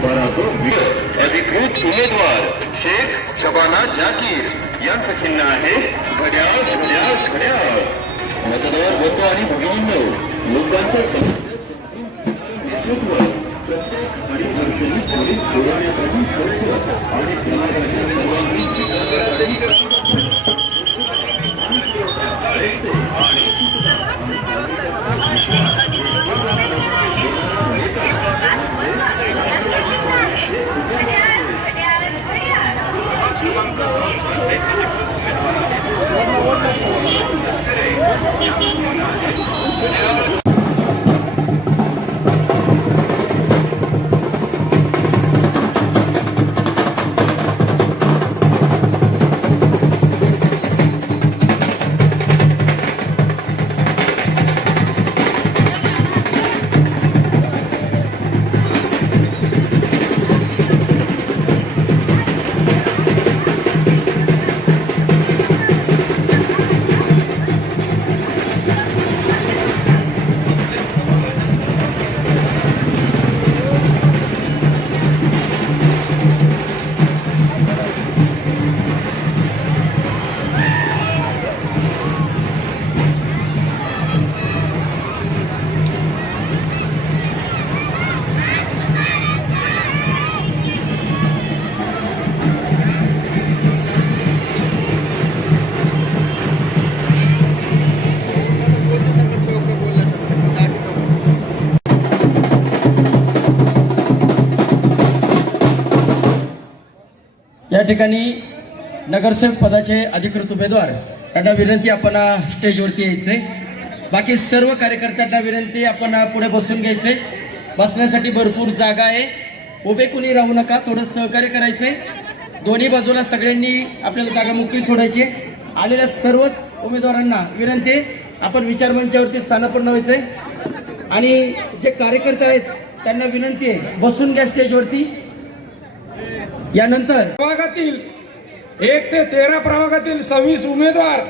अधिकृत उमेदवार शेख शबाना जाकीर यांचं चिन्ह आहे घड्याळ घड्याळ घड्याळ. मतदार होतो आणि भगिनींनो, लोकांच्या नेतृत्व प्रत्येक अडीअडचणी पोलीस सोडवण्यासाठी करतो आणि समाजाच्या सर्वांगीण विकासासाठी या ठिकाणी नगरसेवक पदाचे अधिकृत उमेदवार यांना विनंती आपण स्टेजवरती यायचे. बाकी सर्व कार्यकर्त्यांना विनंती आपण पुढे बसून घ्यायचे. बसण्यासाठी भरपूर जागा आहे. उभे कुणी राहू नका, थोडं सहकार्य करायचंय. दोन्ही बाजूला सगळ्यांनी आपल्याला जागा मोकळी सोडायची. आलेल्या सर्वच उमेदवारांना विनंती आपण विचारमंचावरती स्थानापन्न व्हायचंय. आणि जे कार्यकर्ते आहेत त्यांना विनंती आहे बसून घ्या स्टेजवरती. यानंतर प्रभागातील 1 ते 13 प्रभागातील 26 उमेदवार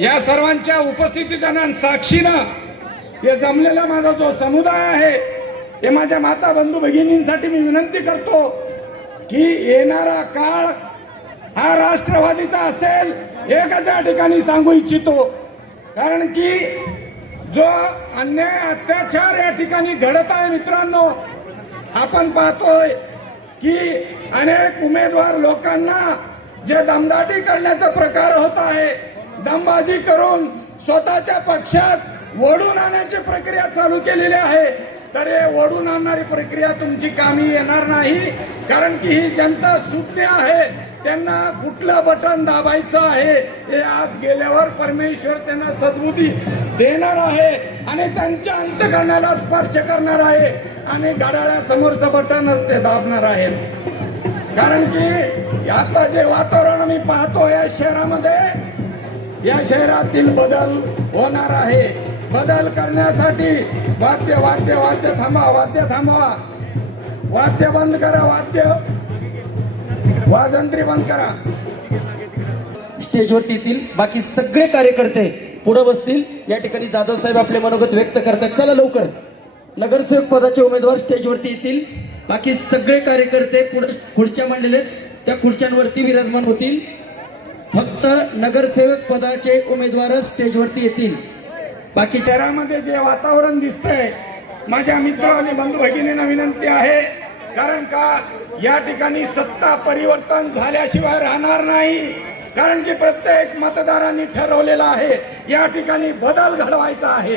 या सर्वांच्या उपस्थितीत आणि साक्षीनं हे जमलेला माझा जो समुदाय आहे, हे माझ्या माता बंधू भगिनींसाठी मी विनंती करतो की येणारा काळ हा राष्ट्रवादीचा असेल एकच या ठिकाणी सांगू इच्छितो. कारण की जो अन्याय अत्याचार या ठिकाणी घडत आहे मित्रांनो, आपण पाहतोय की अनेक उमेदवार लोकांना जे दमदाटी करण्याचा प्रकार होत आहे, दमबाजी करून स्वतःच्या पक्षात वळून आणण्याची प्रक्रिया चालू केलेली आहे. तर हे वळून आणणारी प्रक्रिया तुमची कामी येणार नाही. कारण की ही जनता सुज्ञ आहे, त्यांना कुठलं बटन दाबायचं आहे हे आत गेल्यावर परमेश्वर त्यांना सद्बुद्धी देणार आहे आणि त्यांच्या अंतःकरणाला स्पर्श करणार आहे आणि घड्याळासमोरचं बटनच ते दाबणार आहे. कारण की आता जे वातावरण मी पाहतो या शहरामध्ये, या शहरातील बदल होणार आहे. बदल करण्यासाठी वाद्य वाद्य वाद्य थांबा, वाद्य थांबवा, वाद्य बंद करा, वाद्य वाजंत्री बंद करा. स्टेजवरती येतील बाकी सगळे कार्यकर्ते पुढे बसतील. या ठिकाणी जाधव साहेब आपले मनोगत व्यक्त करतात. चला लवकर नगरसेवक पदाचे उमेदवार स्टेजवरती येतील. बाकी सगळे कार्यकर्ते पुढे खुर्च्या मांडलेले त्या खुर्च्यांवरती विराजमान होतील. फक्त नगरसेवक पदाचे उमेदवार स्टेजवरती येतील. बाकी शहरामध्ये जे वातावरण दिसतंय, माझ्या मित्र आणि बंधू भगिनींना विनंती आहे, कारण का या ठिकाणी सत्ता परिवर्तन झाल्याशिवाय राहणार नाही. कारण की प्रत्येक मतदारांनी ठरवलेलं आहे या ठिकाणी बदल घडवायचा आहे.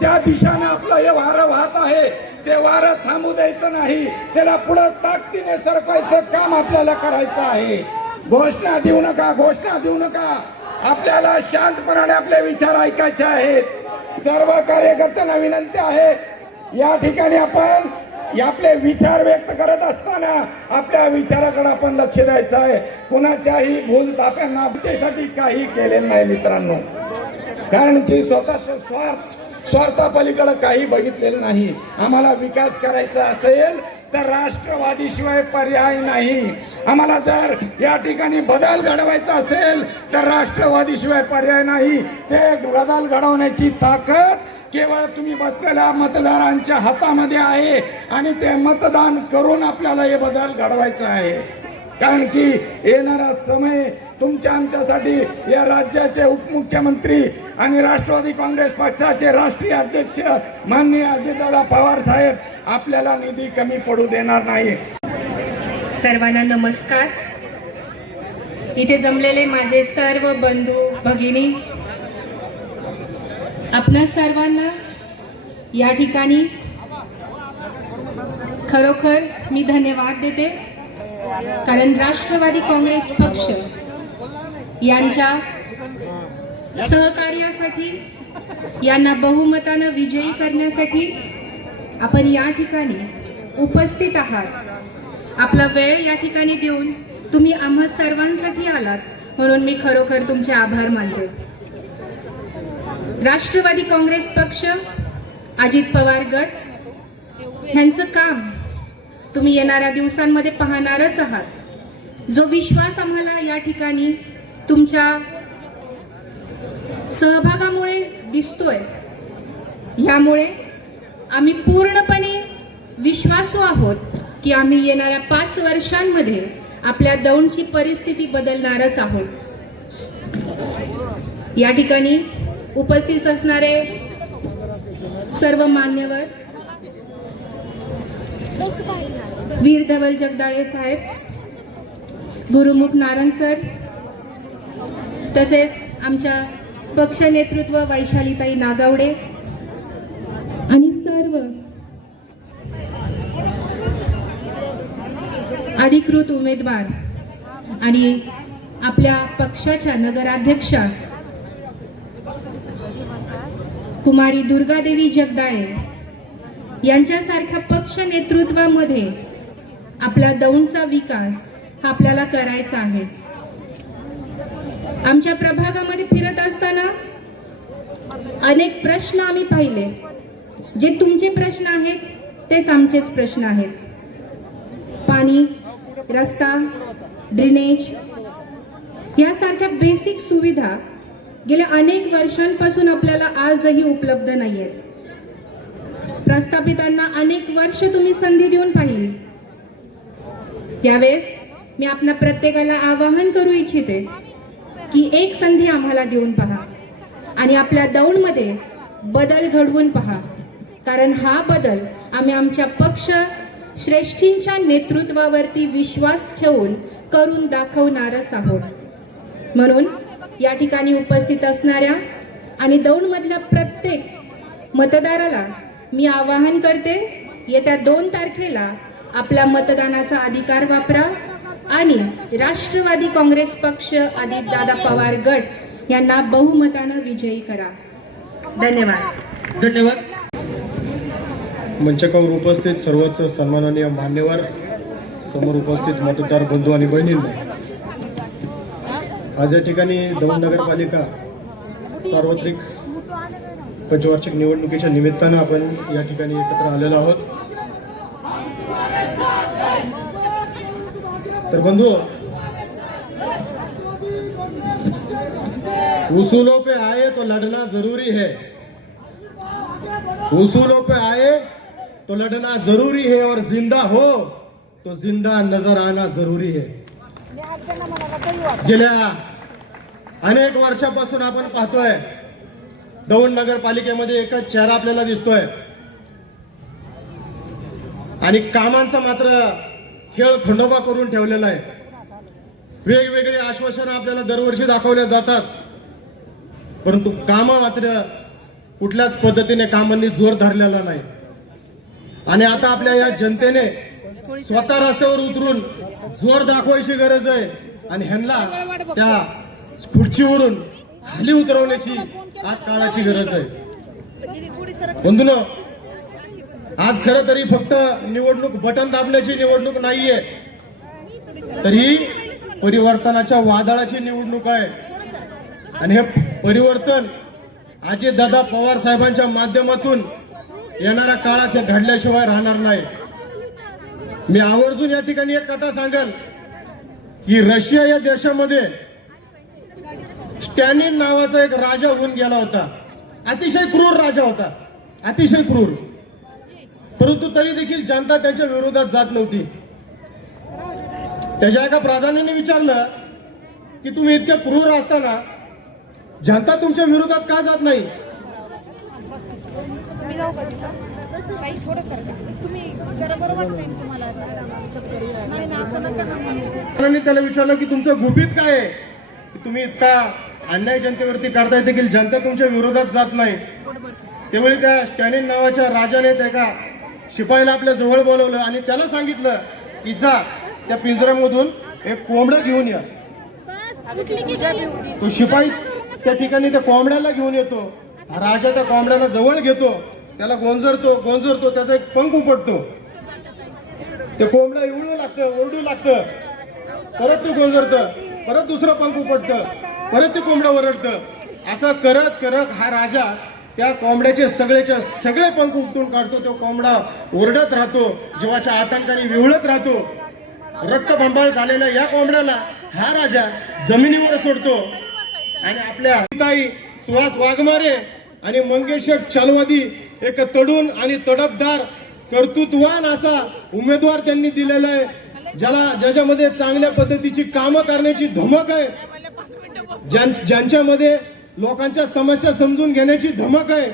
त्या दिशेने आपलं हे वारं वाहत आहे, ते वारं थांबू द्यायचं नाही, त्याला पुढे ताकदीने सरकायचं काम आपल्याला करायचं आहे. घोषणा देऊ नका, घोषणा देऊ नका. आपल्याला शांतपणाने आपले विचार ऐकायचे आहेत. सर्व कार्यकर्त्यांना विनंती आहे, या ठिकाणी आपण आपले विचार व्यक्त करत असताना आपल्या विचाराकडे आपण लक्ष द्यायचं आहे. कुणाच्याही भूल ताप्यांना त्यासाठी काही केलेलं नाही मित्रांनो. कारण की स्वतःचा स्वार्थापलीकडे काही बघितलेलं नाही. आम्हाला विकास करायचा असेल तर राष्ट्रवादीशिवाय पर्याय नाही. आम्हाला जर या ठिकाणी बदल घडवायचा असेल तर राष्ट्रवादीशिवाय पर्याय नाही. ते बदल घडवण्याची ताकद केवळ तुम्ही बसलेल्या मतदारांच्या हातामध्ये आहे आणि ते मतदान करून आपल्याला हे बदल घडवायचा आहे. कारण की येणारा समय तुमच्या आमच्यासाठी या राज्याचे उपमुख्यमंत्री आणि राष्ट्रवादी काँग्रेस पक्षाचे राष्ट्रीय अध्यक्ष माननीय अजितदादा पवार साहेब आपल्याला निधी कमी पडू देणार नाही. सर्वांना नमस्कार. इथे जमलेले माझे सर्व बंधू भगिनी, आपणा सर्वांना या ठिकाणी खरोखर मी धन्यवाद देते. कारण राष्ट्रवादी काँग्रेस पक्ष यांच्या सहकार्यासाठी, यांना बहुमतानं विजयी करण्यासाठी आपण या ठिकाणी उपस्थित आहात. आपला वेळ या ठिकाणी देऊन तुम्ही आम्हा सर्वांसाठी आलात, म्हणून मी खरोखर तुमचे आभार मानते. राष्ट्रवादी काँग्रेस पक्ष, अजित पवार गट यांचं काम तुम्ही येणाऱ्या दिवसांमध्ये पाहणारच आहात. जो विश्वास आम्हाला या ठिकाणी तुमच्या सहभागामुळे दिसतोय, यामुळे आम्ही पूर्णपणे विश्वासू आहोत की आम्ही येणाऱ्या 5 वर्षांमध्ये आपल्या दौंडची परिस्थिती बदलणारच आहोत. या ठिकाणी उपस्थित असणारे सर्व मान्यवर, वीर धवल जगदाळे साहेब, गुरुमुख नारंग सर, तसेच आमच्या पक्ष नेतृत्व वैशालीताई नागावडे आणि सर्व अधिकृत उमेदवार आणि आपल्या पक्षाच्या नगराध्यक्षा कुमारी दुर्गादेवी जगदाळे यांच्यासारख्या पक्ष नेतृत्वामध्ये आपला दौंडचा विकास हा आपल्याला करायचा आहे. आमच्या प्रभागामध्ये फिरत असताना अनेक प्रश्न आम्ही पाहिले. जे तुमचे प्रश्न आहेत तेच आमचेच प्रश्न आहेत. पाणी, रस्ता, ड्रेनेज यासारख्या बेसिक सुविधा गेल्या अनेक वर्षांपासून आपल्याला आजही उपलब्ध नाही आहेत. प्रस्थापितांना अनेक वर्ष तुम्ही संधी देऊन पाहिली. त्यावेळेस मी आपल्या प्रत्येकाला आवाहन करू इच्छिते की एक संधी आम्हाला देऊन पहा आणि आपल्या दौंडमध्ये बदल घडवून पहा. कारण हा बदल आम्ही आमच्या पक्ष श्रेष्ठींच्या नेतृत्वावरती विश्वास ठेवून करून दाखवणारच आहोत. म्हणून या ठिकाणी उपस्थित असणाऱ्या आणि दौंडमधल्या प्रत्येक मतदाराला मी आवाहन करते, येत्या 2 तारखेला आपला मतदानाचा अधिकार वापरा आणि राष्ट्रवादी काँग्रेस पक्ष अजितदादा पवार गट यांना बहुमतानं विजयी करा. धन्यवाद. धन्यवाद. मंचकावर उपस्थित सर्वच सन्माननीय मान्यवर, समोर उपस्थित मतदार बंधू आणि बहिणींना, आज या ठिकाणी दौंड नगरपालिका सार्वत्रिक पंचवार्षिक निवडणुकीच्या निमित्तानं आपण या ठिकाणी एकत्र आलेलो आहोत. तर बंधू, उसूलों पे आए तो लड़ना जरूरी है, उसूलों पे आए तो लड़ना जरूरी है और जिंदा हो तो जिंदा नजर आना जरूरी है. गेल्या अनेक वर्षापासून आपण पाहतोय दौंड नगरपालिकेमध्ये एकच चेहरा आपल्याला दिसतोय आणि कामांचा मात्र खेळ खंडोबा करून ठेवलेला आहे. वेगवेगळे आश्वासनं आपल्याला दरवर्षी दाखवल्या जातात, परंतु कामं मात्र कुठल्याच पद्धतीने कामांनी जोर धरलेला नाही. आणि आता आपल्या या जनतेने स्वतः रस्त्यावर उतरून जोर दाखवायची गरज आहे आणि ह्यांना त्या खुर्चीवरून खाली उतरवण्याची आज काळाची गरज आहे. बंधूंनो, आज खरं तरी फक्त निवडणूक बटन दाबण्याची निवडणूक नाहीये, तर ही परिवर्तनाच्या वादळाची निवडणूक आहे. आणि हे परिवर्तन अजितदादा पवार साहेबांच्या माध्यमातून येणाऱ्या काळात हे घडल्याशिवाय राहणार नाही. मी आवर्जून या ठिकाणी एक कथा सांगाल की रशिया या देशामध्ये स्टॅलिन नावाचा एक राजा होऊन गेला होता अतिशय क्रूर राजा होता, अतिशय क्रूर. परंतु तरी देखील जनता त्याच्या विरोधात जात नव्हती. त्याच्या एका प्राधान्याने विचारलं की तुम्ही इतके क्रूर असताना जनता तुमच्या विरोधात का जात नाही. त्याला विचारलं की तुमचं गुपित काय आहे, की तुम्ही इतका अन्याय जनतेवरती करताय देखील जनता तुमच्या विरोधात जात नाही. त्यावेळी त्या स्टॅलिन नावाच्या राजाने त्या शिपाईला आपल्या जवळ बोलवलं आणि त्याला सांगितलं की जा त्या पिंजऱ्यामधून एक कोंबडा घेऊन या. तो शिपाई त्या ठिकाणी त्या कोंबड्याला घेऊन येतो. राजा त्या कोंबड्याला जवळ घेतो, त्याला गोंजरतो, त्याचा एक पंख उपटतो. ते कोंबडा ओरडू लागतं, परत ते गोंजरतं, परत दुसरं पंख उपटतं, परत ते कोंबडं ओरडतं. असं करत करत हा राजा त्या कोंबड्याचे सगळे पंख उपटून काढतो. तो कोंबडा ओरडत राहतो, जीवाच्या आतंकाने विवळत राहतो. रक्तबंबाळ झालेल्या या कोंबड्याला हा राजा जमिनीवर सोडतो आणि आपल्या ताई सुहास वाघमारे आणि मंगेश चालवादी एक तडून आणि तडफदार कर्तृत्ववान असा उमेदवार त्यांनी दिलेला आहे, ज्याच्यामध्ये चांगल्या पद्धतीची कामं करण्याची धमक आहे, ज्यांच्यामध्ये लोकांच्या समस्या समजून घेण्याची धमक आहे.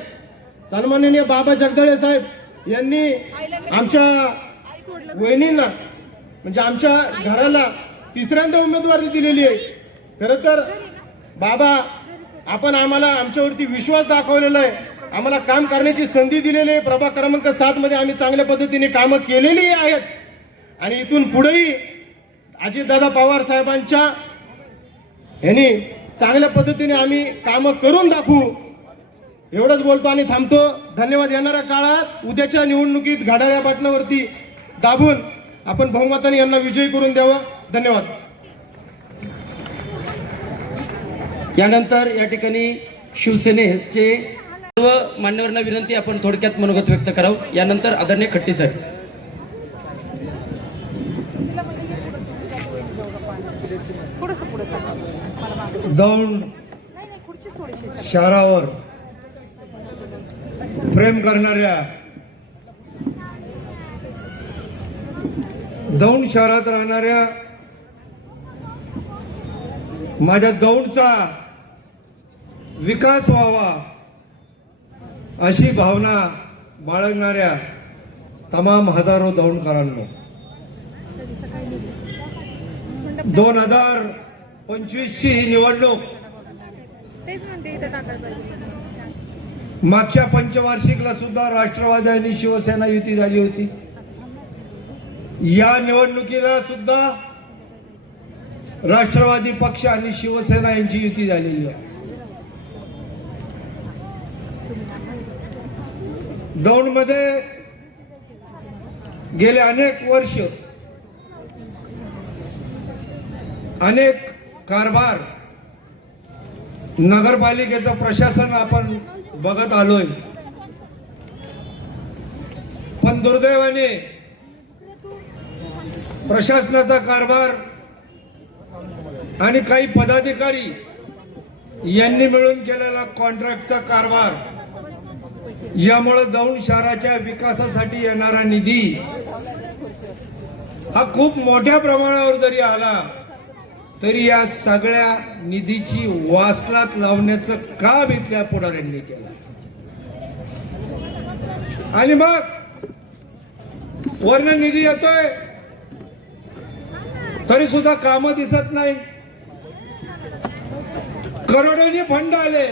सन्माननीय बाबा जगदाळे साहेब यांनी आमच्या वहिनींना म्हणजे आमच्या घराला तिसऱ्यांदा उमेदवारी दिलेली आहे. खरं तर बाबा आपण आम्हाला आमच्यावरती विश्वास दाखवलेला आहे, आम्हाला काम करण्याची संधी दिलेली आहे. प्रभाग क्रमांक 7 मध्ये आम्ही चांगल्या पद्धतीने कामं केलेली आहेत आणि इथून पुढेही अजितदादा पवार साहेबांच्या यांनी चांगल्या पद्धतीने आम्ही कामं करून दाखवू. एवढंच बोलतो आणि थांबतो. धन्यवाद. येणाऱ्या काळात उद्याच्या निवडणुकीत घड्याळ्या बटणावरती दाबून आपण बहुमताने यांना विजयी करून द्यावं. धन्यवाद. यानंतर या ठिकाणी शिवसेनेचे सर्व मान्यवरांना विनंती, आपण थोडक्यात मनोगत व्यक्त करावं. यानंतर आदरणीय खट्टी साहेब. दौंड शहरावर प्रेम करणाऱ्या, दौंड शहरात राहणाऱ्या, माझ्या दौंडचा विकास व्हावा अशी भावना बाळगणाऱ्या तमाम हजारो दौंडकरांनो, 2025ची ही निवडणूक मागच्या पंचवार्षिकला सुद्धा राष्ट्रवादी आणि शिवसेना युती झाली होती. या निवडणुकीला सुद्धा राष्ट्रवादी पक्ष आणि शिवसेना यांची युती झालेली आहे. दौंडमध्ये गेले अनेक वर्ष अनेक कारभार नगरपालिकेचं प्रशासन आपण बघत आलोय, पण दुर्दैवाने प्रशासनाचा कारभार आणि काही पदाधिकारी यांनी मिळून केलेला कॉन्ट्रॅक्टचा कारभार यामुळे दौंड शहराच्या विकासासाठी येणारा निधी हा खूप मोठ्या प्रमाणावर जरी आला तरी या सगळ्या निधीची वासलात लावण्याचं काम इथल्या पुढाऱ्यांनी केलं. आणि मग वर्ण निधी येतोय तरी सुद्धा कामं दिसत नाही. करोडोनी फंड आले,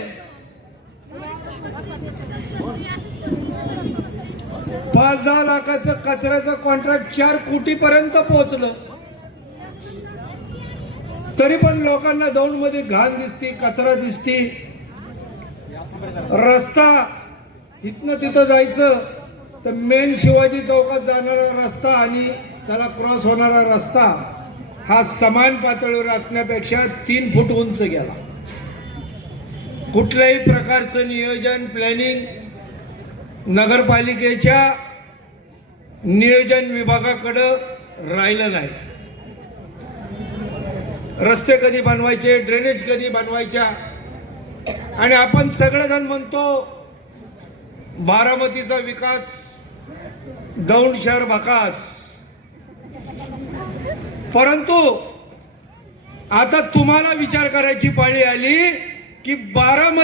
5-10 लाखाचं कचऱ्याचं कॉन्ट्रॅक्ट 4 कोटीपर्यंत पोहोचलं, तरी पण लोकांना दौंड मध्ये घाण दिसती, कचरा दिसती. रस्ता इथनं तिथं जायचं तर मेन शिवाजी चौकात जाणारा रस्ता आणि त्याला क्रॉस होणारा रस्ता हा समान पातळीवर असण्यापेक्षा 3 फूट उंच गेला. कुठल्याही प्रकारचं नियोजन, प्लॅनिंग नगरपालिकेच्या नियोजन विभागाकडे राहिलं नाही. रस्ते कधी बनवायचे, ड्रेनेज कधी बनवायच्या, आणि आपण सगळेजण म्हणतो बारामतीचा विकास, दौंड शहर भकास, परंतु आता तुम्हाला विचार करायची पाळी आली की बारामती